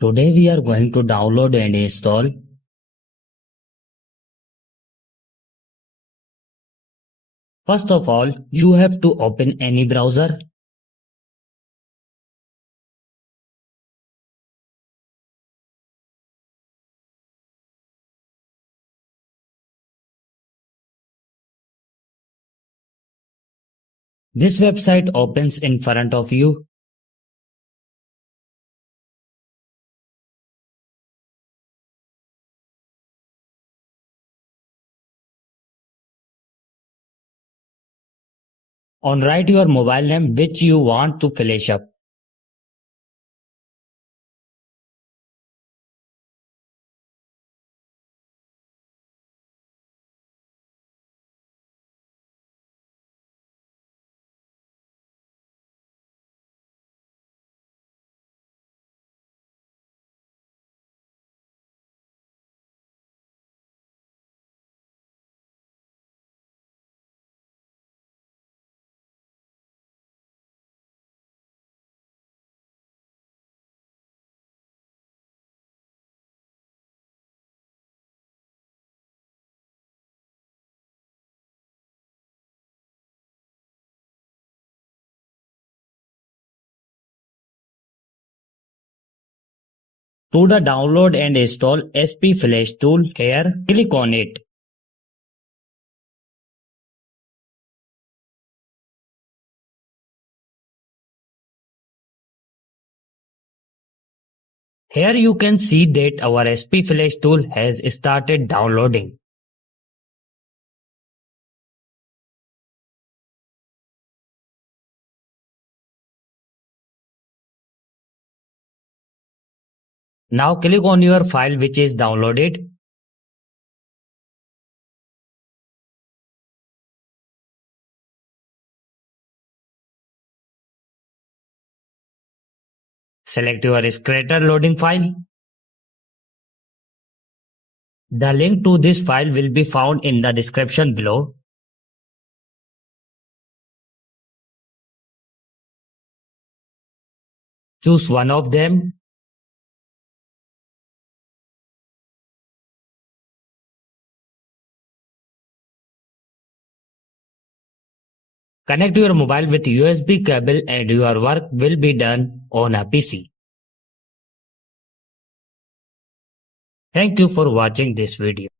Today we are going to download and install First of all, you have to open any browser. This website opens in front of you. On write your mobile name which you want to flash up. To the download and install SP Flash tool here, click on it. Here you can see that our SP Flash tool has started downloading. Now click on your file which is downloaded. Select your Scratter loading file. The link to this file will be found in the description below. Choose one of them. Connect your mobile with USB cable and your work will be done on a PC. Thank you for watching this video.